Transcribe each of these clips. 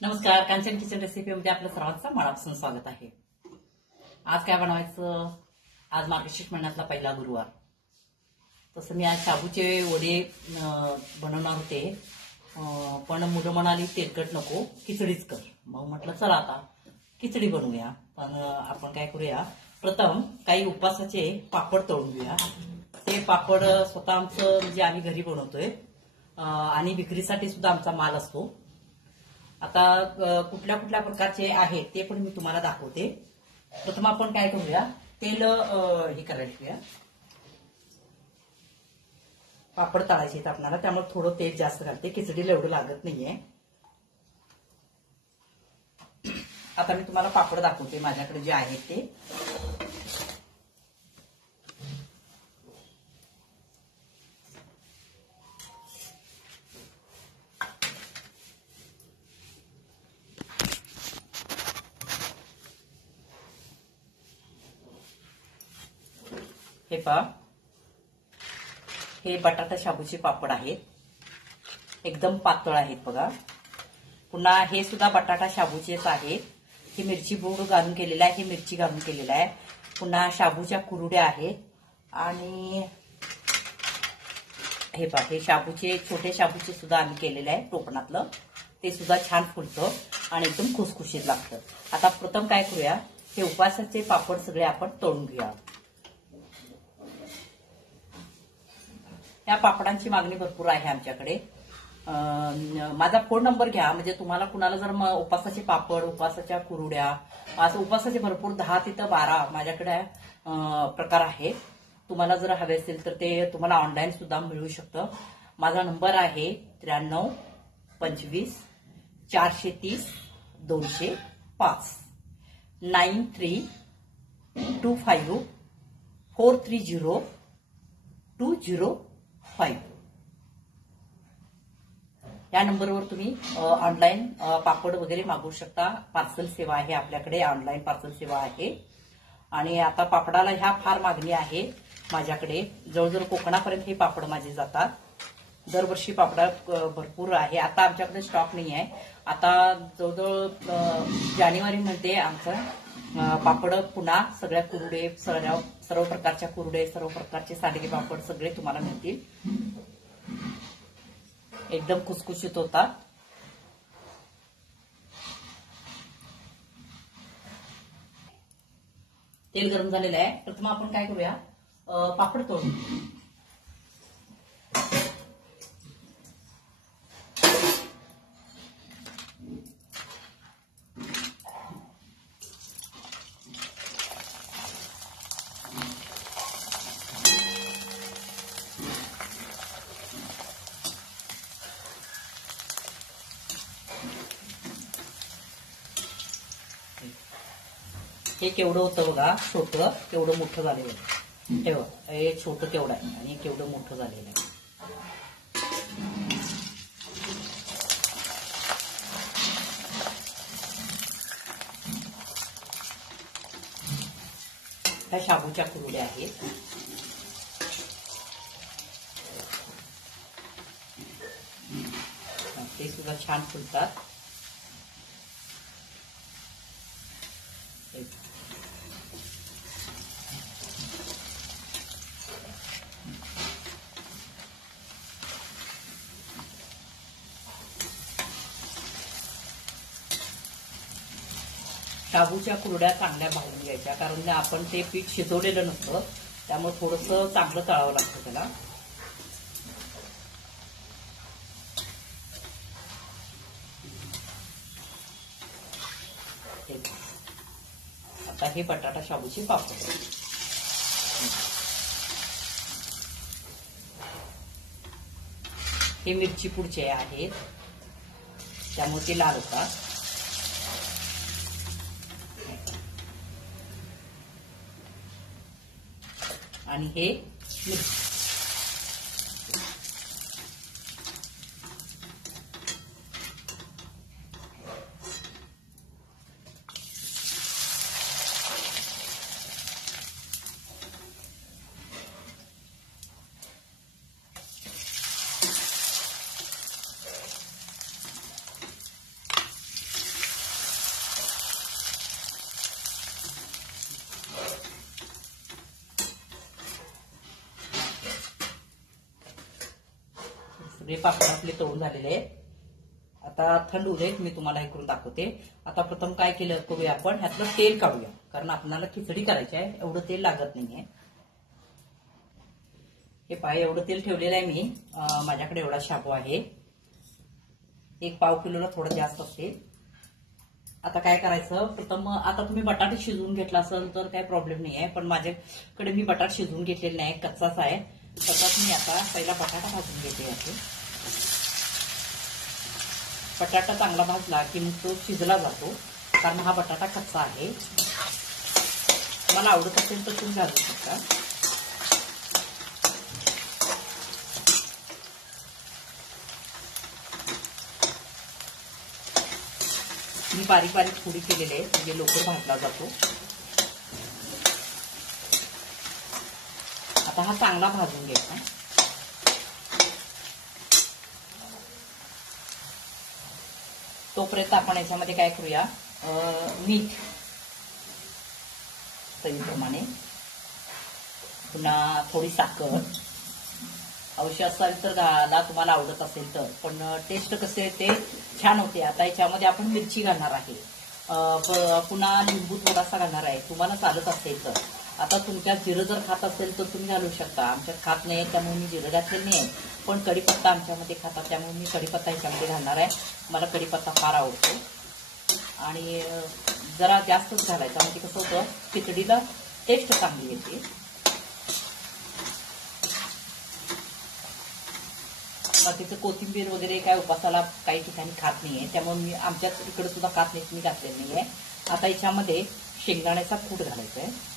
नमस्कार, कांचन किचन रेसिपीमध्ये आपलं सर्वांचं मनापासून स्वागत आहे। आज काय बनवायचं? आज मार्गशीर्ष महिन्यातला पहिला गुरुवार। तसं मी आज शाबूचे वडे बनवणार होते, पण मुलं म्हणाली तेलकट नको, खिचडीच कर। मग म्हटलं चला आता खिचडी बनवूया। पण आपण काय करूया, प्रथम काही उपवासाचे पापड तळून घेऊया। ते पापड स्वतः आमचं म्हणजे आम्ही घरी बनवतोय आणि विक्रीसाठी सुद्धा आमचा माल असतो। आता कुठल्या कुठल्या प्रकारचे आहेत ते पण मी तुम्हाला दाखवते। प्रथम आपण काय करूया, तेल हे करायला पापड तळायचे आपल्याला, त्यामुळे थोडं तेल जास्त घालते, खिचडीला एवढं लागत नाहीये। आता मी तुम्हाला पापड दाखवते माझ्याकडे जे आहेत ते। हे पहा, हे बटाटा शाबूचे पापड आहेत, एकदम पातळ आहेत बघा। पुन्हा हे सुद्धा बटाटा शाबूचेच आहेत। ही मिरची पूड घालून केलेला आहे, ही मिरची घालून केलेला आहे। पुन्हा शाबूच्या कुरड्या आहेत आणि हे पहा, हे शाबूचे छोटे शाबूचे सुद्धा आम्ही केलेले आहे टोपणातलं, ते सुद्धा छान फुलतं आणि एकदम खुसखुशीत लागतं। आता प्रथम काय करूया, हे उपवासाचे पापड सगळे आपण तळून घेऊया। या पापडांची मागणी भरपूर आहे आमच्याकडे। माझा फोन नंबर घ्या, म्हणजे तुम्हाला कुणाला जर उपवासाचे पापड, उपवासाच्या कुरड्या, असं उपवासाचे भरपूर 10 ते 12 माझ्याकडे प्रकार आहेत। तुम्हाला जर हवे असेल तर ते तुम्हाला ऑनलाईन सुद्धा मिळू शकतं। माझा नंबर आहे 93 25 430 205 93 25 430 205। या नंबरवर तुम्ही ऑनलाईन पापड वगैरे मागवू शकता। पार्सल सेवा आहे आपल्याकडे, ऑनलाईन पार्सल सेवा आहे। आणि आता पापडाला ह्या फार मागणी आहे माझ्याकडे, जवळजवळ कोकणापर्यंत हे पापड माझे जातात। दरवर्षी पापड भरपूर आहे। आता आमच्याकडे स्टॉक नाही आहे। आता जवळजवळ जानेवारीमध्ये आमचं पापड पुन्हा सगळ्या कुरडे, सर्व प्रकारच्या कुरडे, सर्व प्रकारचे सांडगे पापड सगळे तुम्हाला मिळतील। एकदम खुसखुशीत होतात। तेल गरम झालेलं आहे। प्रथम आपण काय करूया, पापड तळून हे केवढं होतं बघा, छोटं केवढं मोठं झालेलं आहे। हे बघा, हे छोटं केवढं आहे आणि केवढं मोठं झालेलं आहे। ह्या शाबूच्या कुरड्या आहेत। ते सुद्धा छान फुलतात। शाबूच्या कुरड्या चांगल्या भाजून घ्यायच्या, कारण आपण ते पीठ शिजवलेलं नसतं, त्यामुळे थोडंसं चांगलं तळावं लागतं त्याला। आता हे बटाटा शाबूचे पापड, हे मिरची पुढचे आहेत त्यामुळे ते लाल होतात। आणि हे मिरची, हे पापड आपले तळून झालेले आहेत. आता थंड होऊ देत, मी तुम्हाला हे करून दाखवते. आता प्रथम काय केलं करूया, आपण ह्यातलं तेल काढूया, कारण आपल्याला खिचडी करायची आहे, एवढं तेल लागत नाहीये. हे पाय एवढं तेल ठेवलेलं आहे मी. माझ्याकडे एवढा शाबू आहे, 1 पाव किलोला थोडं जास्त असते. आता काय करायचं, प्रथम आता तुम्ही बटाटे शिजवून घेतला असेल तर काही प्रॉब्लेम नाही आहे, पण माझ्याकडे मी बटाटा शिजवून घेतलेले नाही, कच्चाच आहे. तसाच मी आता पहिला बटाटा भाजून घेते याचे. बटाटा चांगला भाजला की मग तो शिजला जातो, कारण हा बटाटा कच्चा आहे. मला आवडत असेल तर तुम्ही घालू शकता. मी बारीक बारीक फोडी केलेले आहे, म्हणजे लवकर भाजला जातो. आता हा चांगला भाजून घ्यायचा. तोपर्यंत आपण याच्यामध्ये काय करूया, मीठ चवीप्रमाणे, पुन्हा थोडी साखर, आवश्यक असेल तर घाला, तुम्हाला आवडत असेल तर, पण टेस्ट कसे येते, छान होते. आता याच्यामध्ये आपण मिरची घालणार आहे, पुन्हा लिंबू थोडासा घालणार आहे, तुम्हाला चालत असेल तर. आता तुमच्यात जिरं जर खात असेल तर तुम्ही घालू शकता, आमच्यात खात नाही त्यामुळे मी जिरं घातलेलं नाही आहे. पण कढीपत्ता आमच्यामध्ये खातात त्यामुळे मी कढीपत्ता ह्याच्यामध्ये घालणार आहे. मला कढीपत्ता फार आवडतो आणि जरा जास्तच घालायचा, म्हणजे कसं होतं खिचडीला टेस्ट चांगली येते. बाकीचं कोथिंबीर वगैरे काय उपासाला काही ठिकाणी खात नाहीये, त्यामुळे मी आमच्यात इकडे सुद्धा खात नाही, मी घातलेलं नाहीये. आता याच्यामध्ये शेंगदाण्याचा कूट घालायचा आहे.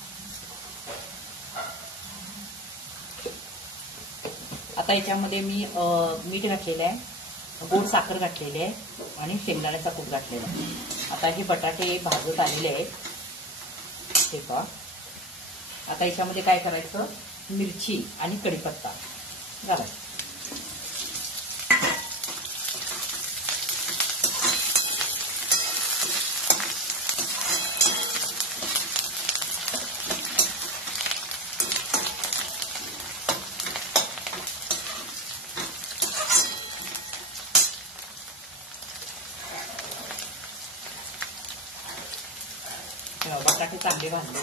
आता याच्यामध्ये मी मीठ घातलेलं आहे, गोड साखर घातलेली आहे आणि शेंगदाण्याचा कूट घातलेला आहे. आता हे बटाटे भाजत आलेले आहेत, हे पहा. आता याच्यामध्ये काय करायचं, मिरची आणि कढीपत्ता घालायचा. बटाटे चांगले भाजले.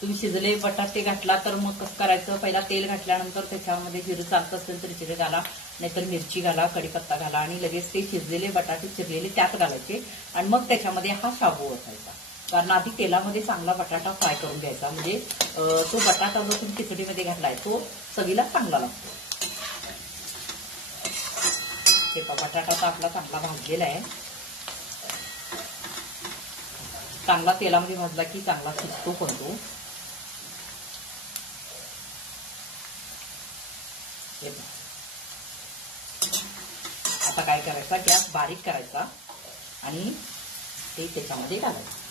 तुम्ही शिजले बटाटे घातला तर मग कसं करायचं, पहिला तेल घातल्यानंतर त्याच्यामध्ये जिरं चालत असेल तर जिरं घाला, नाहीतर मिरची घाला, कढीपत्ता घाला आणि लगेच ते शिजलेले बटाटे चिरलेले त्यात घालायचे आणि मग त्याच्यामध्ये हा शाबू ओतायचा. कारण आधी तेलामध्ये चांगला बटाटा फ्राय करून घ्यायचा, म्हणजे तो बटाटा जो तुम्ही खिचडीमध्ये घातलाय तो चवीला चांगला लागतो. हे बटाटा तर आपला चांगला भाजलेला आहे. चांगला तेलामध्ये भाजला की चांगला शिजतो पण तो. आता काय करायचा, गॅस बारीक करायचा आणि ते त्याच्यामध्ये घालायचं.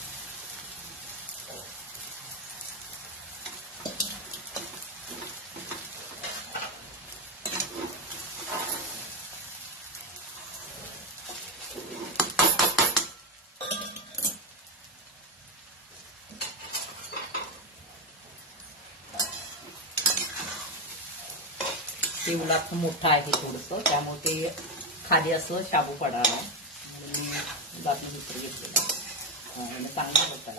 ते उलात मोठं आहे थोडंसं, त्यामुळे ते खाली असं शाबू पडणार आहे म्हणून मी उलात दुसरं घेतलेलं चांगला होता.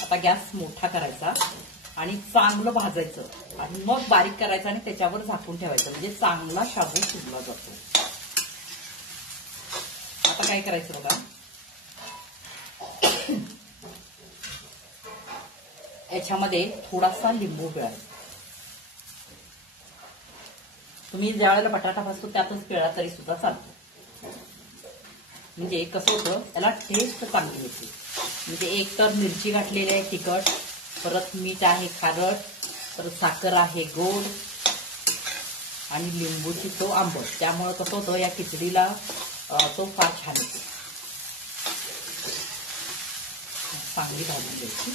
आता गॅस मोठा करायचा आणि चांगलं भाजायचं आणि मग बारीक करायचं आणि त्याच्यावर झाकून ठेवायचं, म्हणजे चांगला शाबू शिजला जातो. आता काय करायचं बघा, याच्यामध्ये थोडासा लिंबू पिळायचा. तुम्ही ज्या वेळेला बटाटा भाजतो त्यातच पिळा तरी सुद्धा चालतो, म्हणजे कसं होतं त्याला टेस्ट चांगली येते. म्हणजे एक तर मिरची घातलेली आहे तिखट, परत मीठ आहे खारट, परत साखर आहे गोड आणि लिंबूची चव आंबट, त्यामुळे कसं होतं या खिचडीला तो फार छान येतो. चांगली भाजून घ्यायची.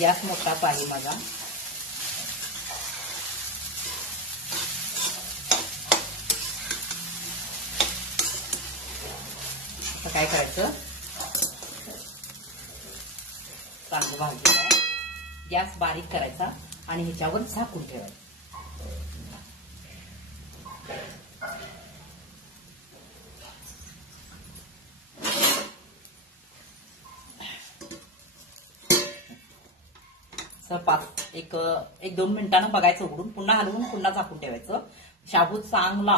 गॅस मोठाच आहे माझा. आता काय करायचं, चांगलं भाजून आहे, गॅस बारीक करायचा आणि ह्याच्यावर झाकून ठेवायचं. एक 2 मिनिटांनं बघायचं उघडून, पुन्हा हलवून पुन्हा झाकून ठेवायचं. शाबू चांगला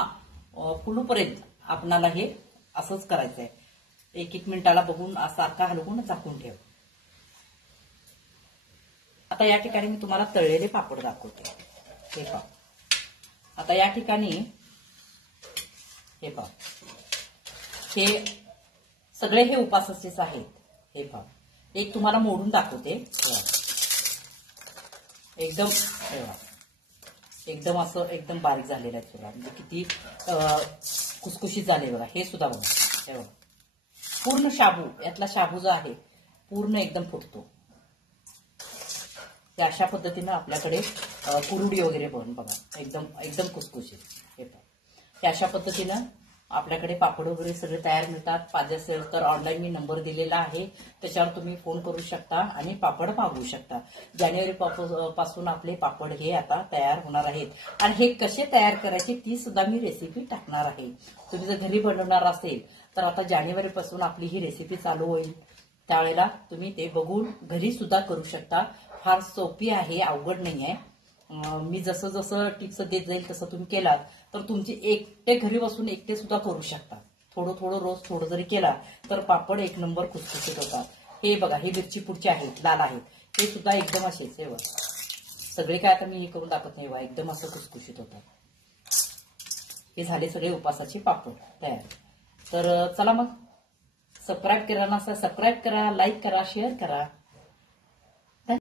फुलूपर्यंत आपणाला हे असंच करायचंय. 1 मिनिटाला बघून सारखा हलवून झाकून ठेव. आता या ठिकाणी मी तुम्हाला तळलेले पापड दाखवते. हे पहा, आता या ठिकाणी हे पहा, हे सगळे हे उपासाचेच आहेत. हे पहा, एक तुम्हाला मोडून दाखवते. एकदम असं एकदम बारीक झालेलं आहे थोडा, म्हणजे किती खुसखुशीत झाले बघा. हे सुद्धा बघा, हे बघा पूर्ण शाबू, यातला शाबू जो आहे पूर्ण एकदम फुटतो. अशा पद्धतीनं आपल्याकडे कुरुडी वगैरे पण बघा एकदम खुसखुशीत. हे पहा, अशा पद्धतीनं आपल्याकडे पापड वगैरे सगळे तयार मिळतात. पाहिजे असेल तर ऑनलाईन मी नंबर दिलेला आहे, त्याच्यावर तुम्ही फोन करू शकता आणि पापड मागवू शकता. जानेवारी पासून आपले पापड हे आता तयार होणार आहेत. आणि हे कसे तयार करायचे ती सुद्धा मी रेसिपी टाकणार आहे. तुम्ही जर घरी बनवणार असेल तर आता जानेवारी पासून आपली ही रेसिपी चालू होईल, त्यावेळेला तुम्ही ते बघून घरी सुद्धा करू शकता. फार सोपी आहे, अवघड नाही आहे. मी जसं जसं टिप्स देत जाईल तसं तुम्ही केलात तर तुमचे एकटे घरी बसून एकटे सुद्धा करू शकता. थोडं रोज थोडं जरी केला तर पापड एक नंबर खुसखुशीत होतात. हे बघा, हे मिरची पुढचे आहेत, लाल आहेत, हे सुद्धा एकदम असेच आहे. सगळे काय आता मी हे करून दाखवत नाही बघा, एकदम असं खुसखुशीत होतात. हे झाले सगळे उपासाचे पापड तयार. तर चला मग, सबस्क्राईब करा, सबस्क्राईब करा, लाईक करा, शेअर करा.